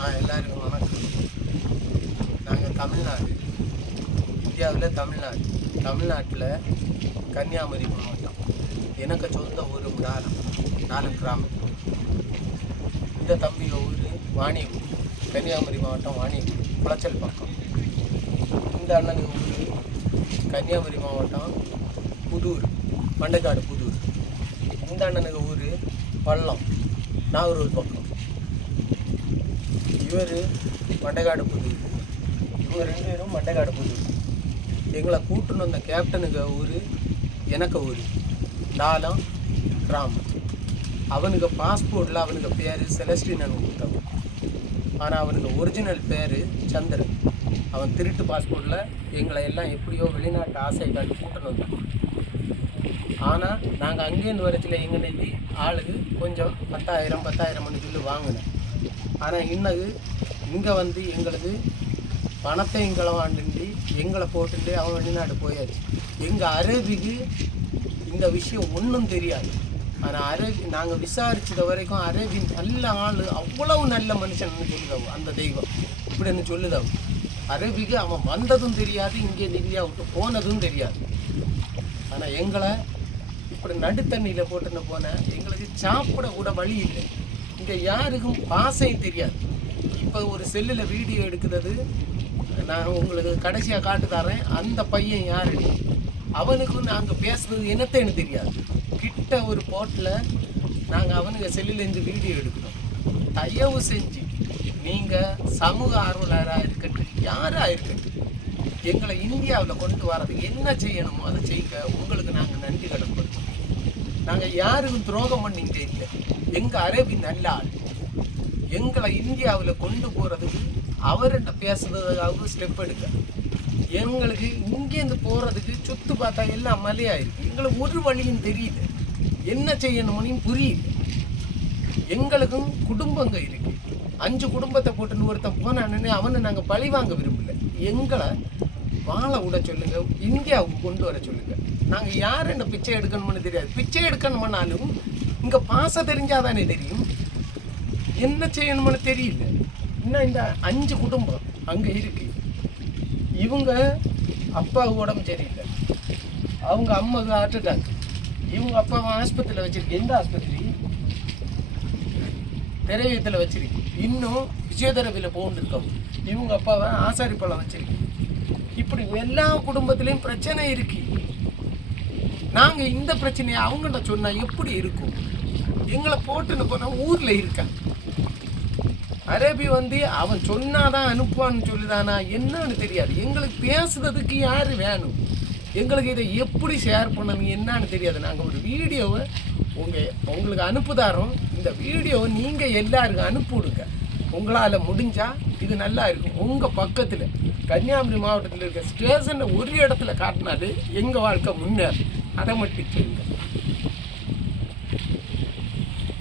எல்லாருக்கும் வணக்கம். நாங்கள் தமிழ்நாடு, இந்தியாவில் தமிழ்நாட்டில் கன்னியாகுமரி மாவட்டம். எனக்கு சொந்த ஊர் நாலு கிராமம். இந்த தம்பிய ஊர் வாணியூர், கன்னியாகுமரி மாவட்டம் வாணியூர், குளச்சல் பக்கம். இந்த அண்ணனுக்கு ஊர் கன்னியாகுமரி மாவட்டம் புதூர், மண்டைக்காடு புதூர். இந்த அண்ணனுக்கு ஊர் பள்ளம், நாகூர் பக்கம். இவர் மண்டைக்காடு புதூர், இவங்க 2 பேரும் மண்டைக்காடு புதூர். எங்களை கூட்டுன்னு வந்த கேப்டனுக்கு ஊர் எனக்கு ஊர் டாலம் கிராமம். அவனுக்கு பாஸ்போர்ட்டில் அவனுக்கு பேர் செலஸ்டின்னு கொடுத்தவன். ஆனால் அவனுக்கு ஒரிஜினல் பேர் சந்திரன். அவன் திருட்டு பாஸ்போர்ட்டில் எங்களை எல்லாம் எப்படியோ வெளிநாட்டு ஆசை காட்டி கூட்டணும் வந்தான். ஆனால் நாங்கள் அங்கேருந்து வரச்சில் எங்களுக்கு ஆளுக்கு கொஞ்சம் 10,000 சொல்லி வாங்கினேன். ஆனால் இங்கே வந்து எங்களுக்கு பணத்தை களவாண்டு எங்களை போட்டுட்டு அவன் வெளிநாடு போயாச்சு. எங்கள் அரேபிக்கு இந்த விஷயம் ஒன்றும் தெரியாது. ஆனால் அரேபி நாங்கள் விசாரிச்சது வரைக்கும் அரேபி நல்ல ஆள், அவ்வளவு நல்ல மனுஷன் சொல்லுதவு அந்த தெய்வம் இப்படின்னு சொல்லுதவு. அரேபிக்கு அவன் வந்ததும் தெரியாது, இங்கே இந்தியா விட்டு போனதும் தெரியாது. ஆனால் எங்களை இப்படி நடுத்தண்ணியில் போட்டுன்னு போனேன். எங்களுக்கு சாப்பிட கூட வழி இல்லை. இங்கே யாருக்கும் பாசையும் தெரியாது. இப்போ ஒரு செல்லில் வீடியோ எடுக்கிறது நான் உங்களுக்கு கடைசியாக காட்டு தரேன். அந்த பையன் யாரு, அவனுக்கும் நாங்கள் பேசுறது என்னத்தைன்னு தெரியாது. கிட்ட ஒரு போட்டில் நாங்கள் அவனுக்கு செல்லுலேருந்து வீடியோ எடுக்கணும். தயவு செஞ்சு நீங்கள் சமூக ஆர்வலராக இருக்கட்டும், யாராக இருக்கட்டும், எங்களை இந்தியாவில் கொண்டு வரதுக்கு என்ன செய்யணுமோ அதை செய்ய உங்களுக்கு நாங்கள் நன்றி கடன்படுத்தோம். நாங்கள் யாருக்கும் துரோகம் பண்ணிக்கிட்டே இல்லை. எங்கள் அரேபி நல்ல ஆள். எங்களை இந்தியாவில் கொண்டு போகிறதுக்கு அவர்கிட்ட பேசுறதுக்காக ஸ்டெப் எடுக்க. எங்களுக்கு இங்கேருந்து போகிறதுக்கு சுற்று பார்த்தா எல்லாம் மலையாயிருக்கு. எங்களுக்கு ஒரு வழியும் தெரியல, என்ன செய்யணும்னு புரியல. எங்களுக்கும் குடும்பங்க இருக்கு. 5 குடும்பத்தை போட்டுன்னு ஒருத்தன் போனான்னு அவனை நாங்கள் பழி வாங்க விரும்பல. எங்களை வாழ விட சொல்லுங்க, இந்தியாவுக்கு கொண்டு வர சொல்லுங்க. நாங்கள் யார் என்ன பிச்சை எடுக்கணும்னு தெரியாது. பிச்சை எடுக்கணும்னாலும் இங்கே பாச தெரிஞ்சாதானே தெரியும், என்ன செய்யணும்னு தெரியல. இன்னும் இந்த 5 குடும்பம் அங்கே இருக்கு. இவங்க அப்பாவுக்கு உடம்பு சரியில்லை, அவங்க அம்மாவுக்கு ஹார்ட் அட்டாக். இவங்க அப்பாவை ஆஸ்பத்திரியில் வச்சிருக்கு. எந்த ஆஸ்பத்திரி? திரையத்தில் வச்சிருக்கு. இன்னும் பிசியோதெரபியில் போகணுருக்கோம். இவங்க அப்பாவை ஆசாரிப்பழம் வச்சிருக்கு. இப்படி எல்லா குடும்பத்திலையும் பிரச்சனை இருக்கு. நாங்கள் இந்த பிரச்சனையை அவங்கள்ட்ட சொன்னால் எப்படி இருக்கும்? எங்களை போட்டுன்னு போனால் ஊரில் இருக்கான். அரேபி வந்து அவன் சொன்னாதான் அனுப்புவான்னு சொல்லிதானா என்னன்னு தெரியாது. எங்களுக்கு பேசுறதுக்கு யார் வேணும்? எங்களுக்கு இதை எப்படி ஷேர் பண்ணணும் என்னன்னு தெரியாது. நாங்கள் ஒரு வீடியோவை உங்களுக்கு அனுப்புதாரோம். இந்த வீடியோவை நீங்கள் எல்லாருக்கும் அனுப்பிவிடுங்க. உங்களால் முடிஞ்சால் இது நல்லா இருக்கும். உங்கள் பக்கத்தில் கன்னியாகுமரி மாவட்டத்தில் இருக்க ஸ்டேஷனில் ஒரு இடத்துல காட்டினாலே எங்கள் வாழ்க்கை முன்னேறும். அதை மட்டும் சொல்லுங்கள்.